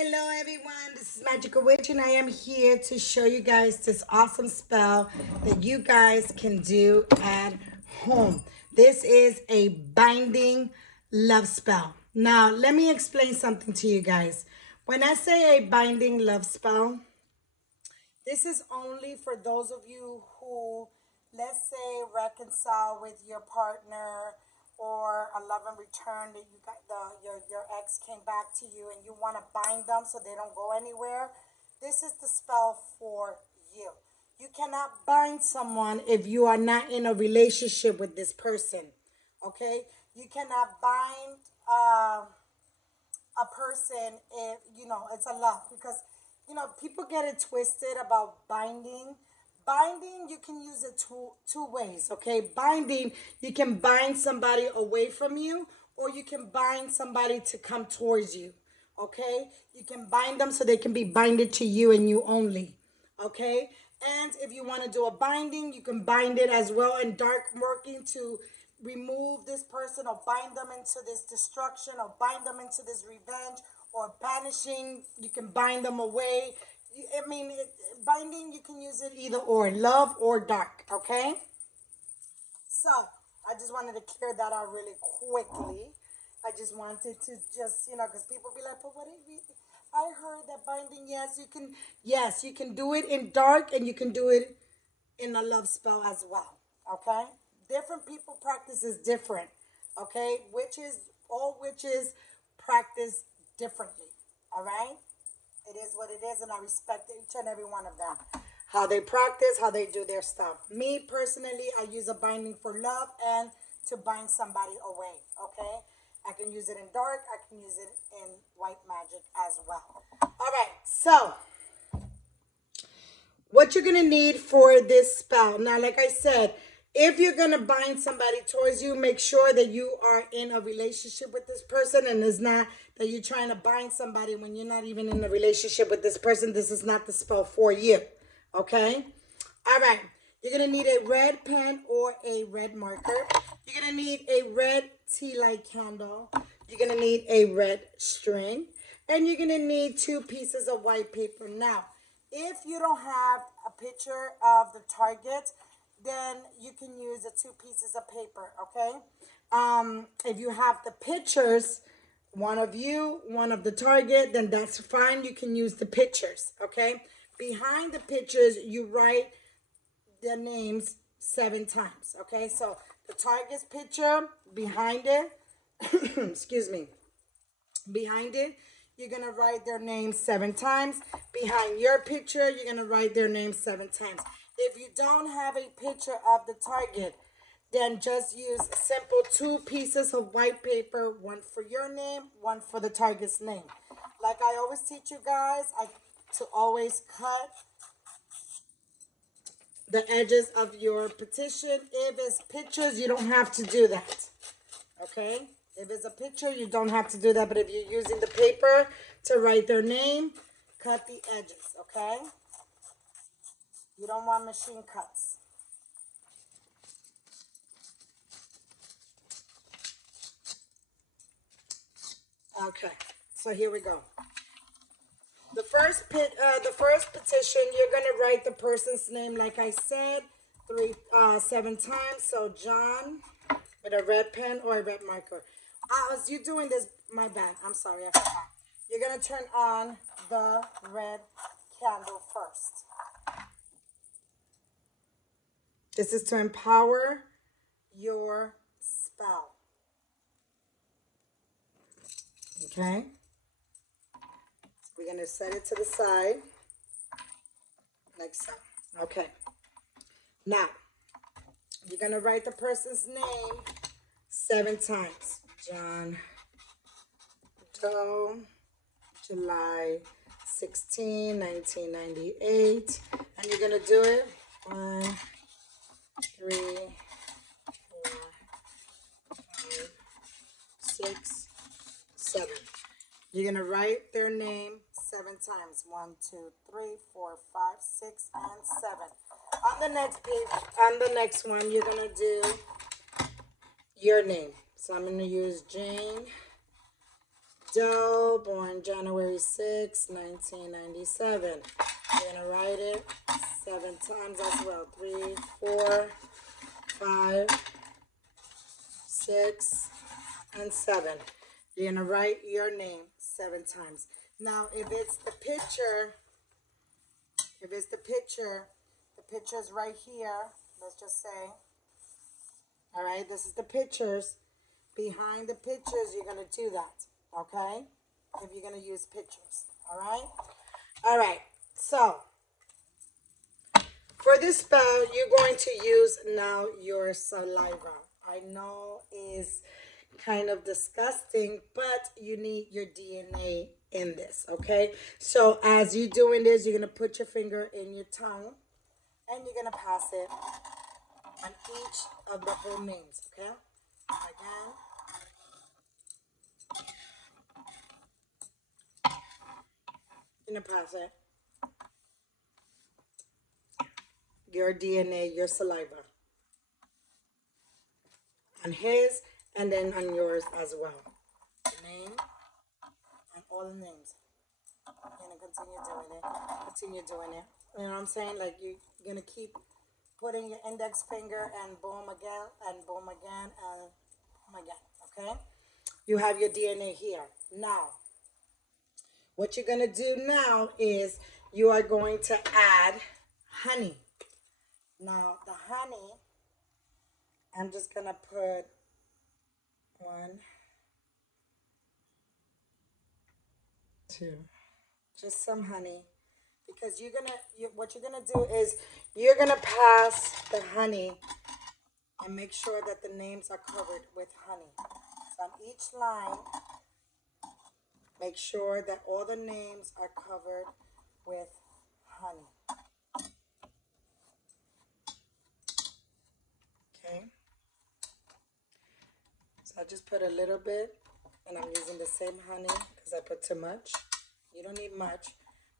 Hello everyone, this is Magical Witch and I am here to show you guys this awesome spell that you guys can do at home. This is a binding love spell. Now, let me explain something to you guys. When I say a binding love spell, this is only for those of you who, let's say, reconcile with your partner or a love and return that you got your ex came back to you and you want to bind them so they don't go anywhere. This is the spell for you. You cannot bind someone if you are not in a relationship with this person. Okay? You cannot bind a person if it's a love, because people get it twisted about binding. You can use it two ways. Okay, binding, you can bind somebody away from you, or you can bind somebody to come towards you. Okay, you can bind them so they can be binded to you and you only. Okay, and if you want to do a binding, you can bind it as well in dark working to remove this person or bind them into this destruction or bind them into this revenge or banishing. You can bind them away. Binding, you can use it either or, love or dark. Okay, so I just wanted to clear that out really quickly. I just wanted to because people be like, but what if I heard that binding, yes, you can do it in dark and you can do it in a love spell as well. Okay? Different people practice is different. Okay? All witches practice differently. All right? It is what it is, and I respect each and every one of them. How they practice, how they do their stuff. Me personally, I use a binding for love and to bind somebody away. Okay? I can use it in dark, I can use it in white magic as well. All right, so what you're gonna need for this spell. Now, like I said, if you're gonna bind somebody towards you, make sure that you are in a relationship with this person, and it's not that you're trying to bind somebody when you're not even in a relationship with this person. This is not the spell for you. Okay? All right. You're gonna need a red pen or a red marker. You're gonna need a red tea light candle. You're gonna need a red string, and you're gonna need 2 pieces of white paper. Now, if you don't have a picture of the target, then you can use the 2 pieces of paper, okay? If you have the pictures, one of you, one of the target, then that's fine. You can use the pictures, okay? Behind the pictures, you write the names 7 times, okay? So the target's picture, behind it, excuse me, behind it, you're going to write their name 7 times. Behind your picture, you're going to write their name 7 times. If you don't have a picture of the target, then just use simple 2 pieces of white paper, one for your name, one for the target's name. Like I always teach you guys, to always cut the edges of your petition. If it's pictures, you don't have to do that. Okay? If it's a picture, you don't have to do that. But if you're using the paper to write their name, cut the edges, okay? You don't want machine cuts. Okay, so here we go. The first petition, you're gonna write the person's name, like I said, 7 times. So John, with a red pen or a red marker. As you doing this, my bad. I'm sorry, I forgot. You're gonna turn on the red candle first. This is to empower your spell. Okay? We're gonna set it to the side, like so. Okay. Now, you're gonna write the person's name 7 times. John Doe, July 16, 1998. And you're gonna do it 1, 3, 4, 5, 6, 7. You're gonna write their name 7 times. 1, 2, 3, 4, 5, 6, and 7. On the next page, on the next one, you're gonna do your name. So I'm gonna use Jane Doe, born January 6, 1997. You're going to write it 7 times as well. 3, 4, 5, 6, and 7. You're going to write your name 7 times. Now, if it's the picture, the picture's right here. Let's just say, all right, this is the pictures. Behind the pictures, you're going to do that, okay? If you're going to use pictures, all right? All right, so for this spell, you're going to use now your saliva. I know is kind of disgusting, but you need your DNA in this, okay? So as you're doing this, you're going to put your finger in your tongue, and you're going to pass it on each of the whole names, okay? Again. You're going to pass it. Your DNA, your saliva. On his, and then on yours as well. The name, and all the names. You're going to continue doing it. Continue doing it. You know what I'm saying? Like you're going to keep putting your index finger and boom again, and boom again, and boom again. Okay? You have your DNA here. Now, what you're going to do now is you are going to add honey. Now, the honey, I'm just going to put 1, 2, just some honey. Because what you're gonna do is you're gonna pass the honey and make sure that the names are covered with honey. So on each line, make sure that all the names are covered with honey. Okay. So I just put a little bit, and I'm using the same honey because I put too much. You don't need much,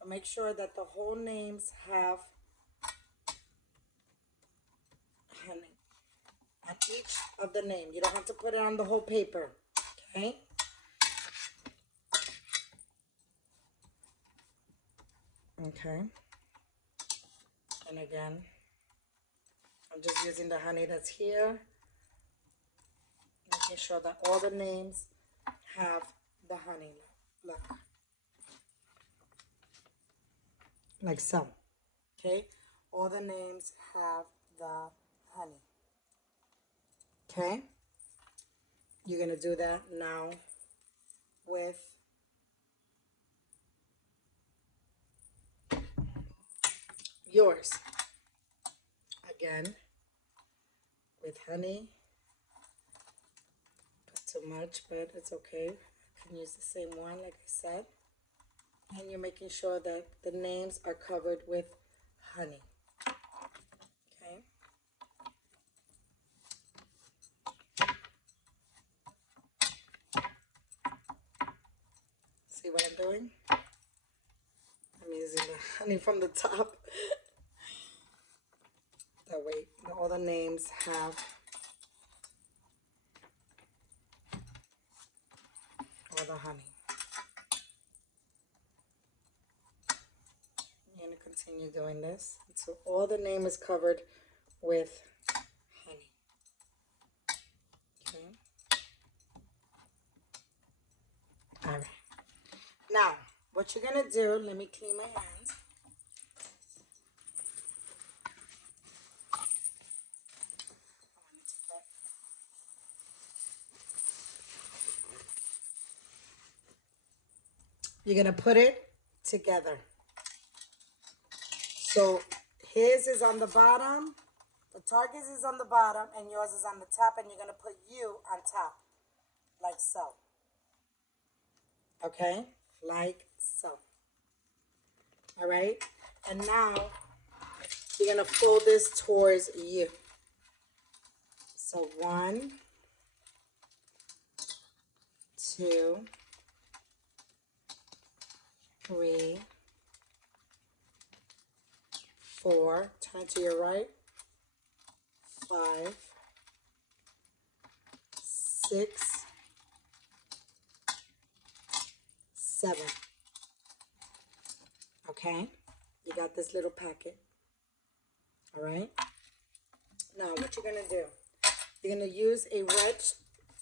but make sure that the whole names have honey on each of the name. You don't have to put it on the whole paper. Okay. Okay. And again, I'm just using the honey that's here, making sure that all the names have the honey. Look. Like so. Okay? All the names have the honey. Okay? You're going to do that now with yours. Again, with honey. Put too much, but it's okay. I can use the same one, like I said. And you're making sure that the names are covered with honey. Okay? See what I'm doing? I'm using the honey from the top. That way all the names have all the honey. I'm going to continue doing this until all the name is covered with honey. Okay. All right. Now, what you're going to do, let me clean my hands. You're going to put it together. So his is on the bottom, the target's is on the bottom, and yours is on the top, and you're going to put you on top, like so. Okay? Like so. All right? And now you're going to fold this towards you. So 1, 2, 3, 4, turn to your right, 5, 6, 7. Okay? You got this little packet. All right? Now, what you're going to do, you're going to use a red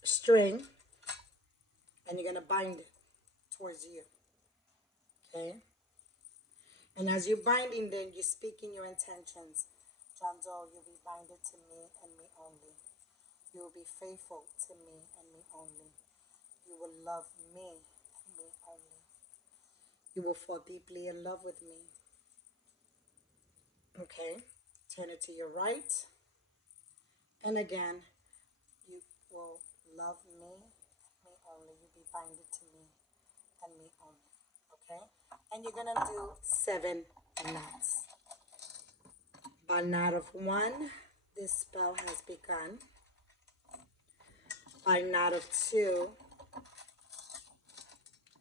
string and you're going to bind it towards you. Okay? And as you're binding them, you're speaking your intentions. John Doe, you'll be binded to me and me only. You will be faithful to me and me only. You will love me and me only. You will fall deeply in love with me. Okay? Turn it to your right. And again, you will love me only. You'll be binded to me and me only. Okay? And you're going to do 7 knots. By knot of 1, this spell has begun. By knot of 2,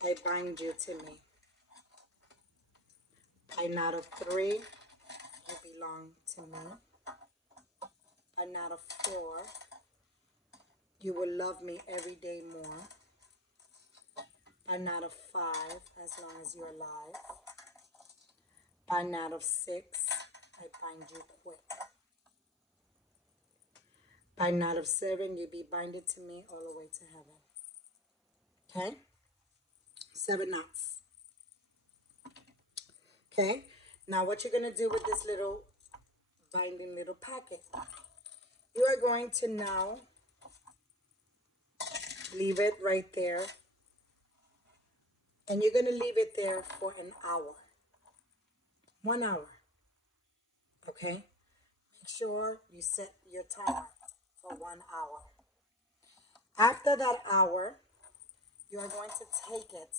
I bind you to me. By knot of 3, you belong to me. By knot of 4, you will love me every day more. By knot of 5, as long as you're alive. By knot of 6, I bind you quick. By knot of 7, you be binded to me all the way to heaven. Okay? 7 knots. Okay? Now what you're going to do with this little binding little packet, you are going to now leave it right there. And you're going to leave it there for an hour. 1 hour. Okay? Make sure you set your timer for 1 hour. After that hour, you are going to take it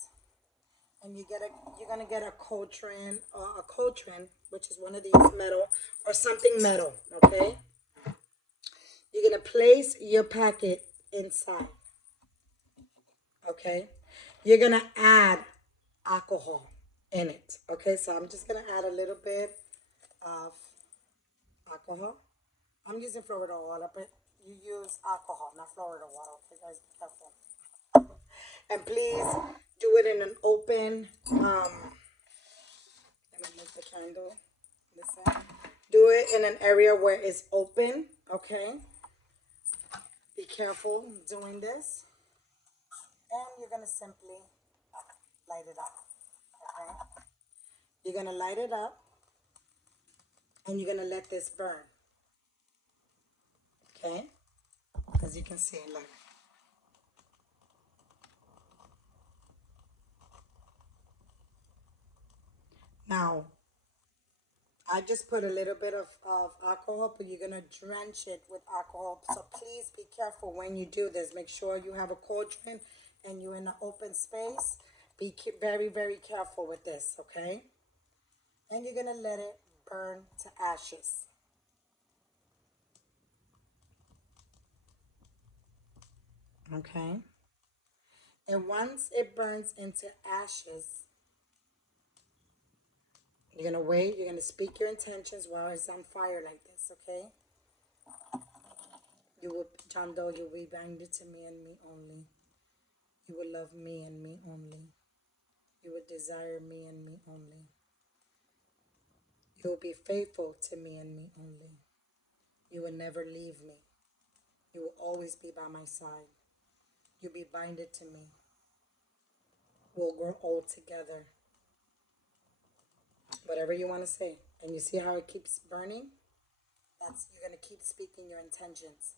and you're going to get a Coltrane, which is one of these metal or something metal, okay? You're going to place your packet inside, okay? You're going to add alcohol in it, okay? So I'm just going to add a little bit of alcohol. I'm using Florida water, but you use alcohol, not Florida water, okay, guys? Be careful. And please do it in an open, let me make the candle. Listen. Do it in an area where it's open, okay? Be careful doing this. And you're going to simply light it up, okay? You're going to light it up and you're going to let this burn, okay? As you can see, look. Now, I just put a little bit of alcohol, but you're going to drench it with alcohol. So please be careful when you do this. Make sure you have a Coltrane and you're in an open space. Be very, very careful with this, okay? And you're going to let it burn to ashes. Okay? And once it burns into ashes, you're going to wait. You're going to speak your intentions while it's on fire like this, okay? You will, John Doe, you will be binded to me and me only. You will love me and me only. You will desire me and me only. You will be faithful to me and me only. You will never leave me. You will always be by my side. You'll be binded to me. We'll grow old together. Whatever you want to say. And you see how it keeps burning? You're going to keep speaking your intentions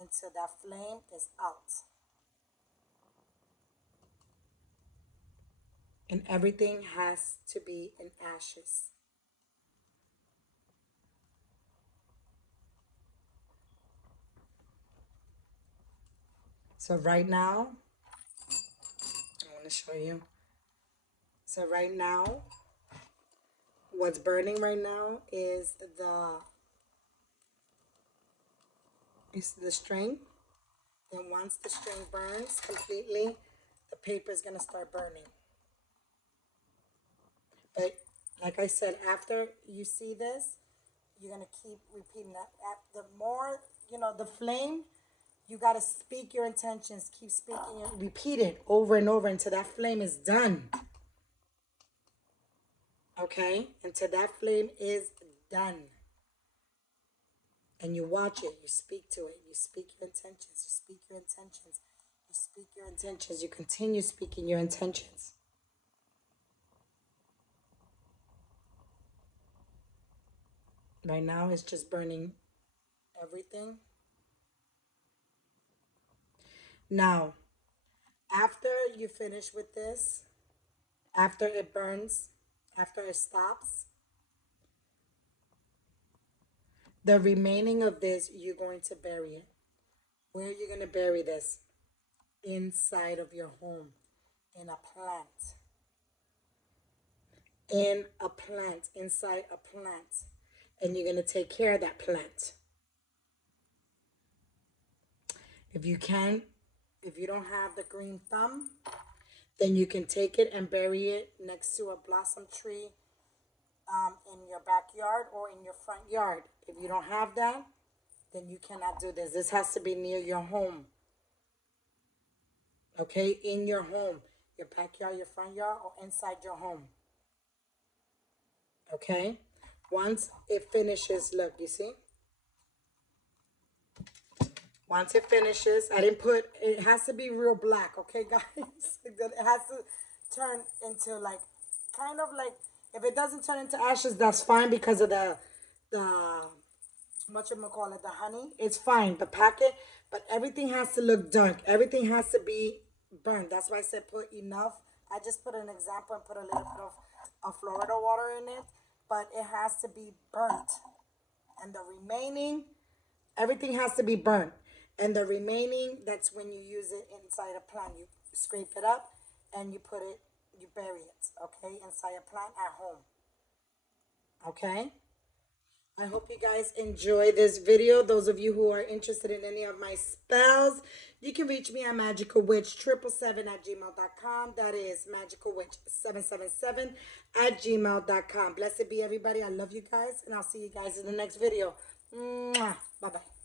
until that flame is out. And everything has to be in ashes. So right now, I want to show you. So right now, what's burning right now is the string. Then once the string burns completely, the paper is going to start burning. But like I said, after you see this, you're going to keep repeating that. The more, the flame, You got to speak your intentions. Keep speaking it. Repeat it over and over until that flame is done. Okay? Until that flame is done. And you watch it. You speak to it. You speak your intentions. You speak your intentions. You speak your intentions. You continue speaking your intentions. Right now, it's just burning everything. Now, after you finish with this, after it burns, after it stops, the remaining of this, you're going to bury it. Where are you going to bury this? Inside of your home, in a plant. In a plant, inside a plant. And you're going to take care of that plant. If you can, if you don't have the green thumb, then you can take it and bury it next to a blossom tree in your backyard or in your front yard. If you don't have that, then you cannot do this. This has to be near your home. Okay, in your home, your backyard, your front yard, or inside your home. Okay, once it finishes, look, you see? Once it finishes, I didn't put, it has to be real black, okay, guys? It has to turn into like, kind of like, if it doesn't turn into ashes, that's fine because of the whatchamacallit, the honey. It's fine, the packet, but everything has to look dark. Everything has to be burnt. That's why I said put enough. I just put an example and put a little bit of Florida water in it, but it has to be burnt. And the remaining, everything has to be burnt. And the remaining, that's when you use it inside a plant. You scrape it up and you put it, you bury it, okay, inside a plant at home. Okay? I hope you guys enjoy this video. Those of you who are interested in any of my spells, you can reach me at magicalwitch777@gmail.com. That is magicalwitch777@gmail.com. Blessed be everybody. I love you guys, and I'll see you guys in the next video. Bye-bye.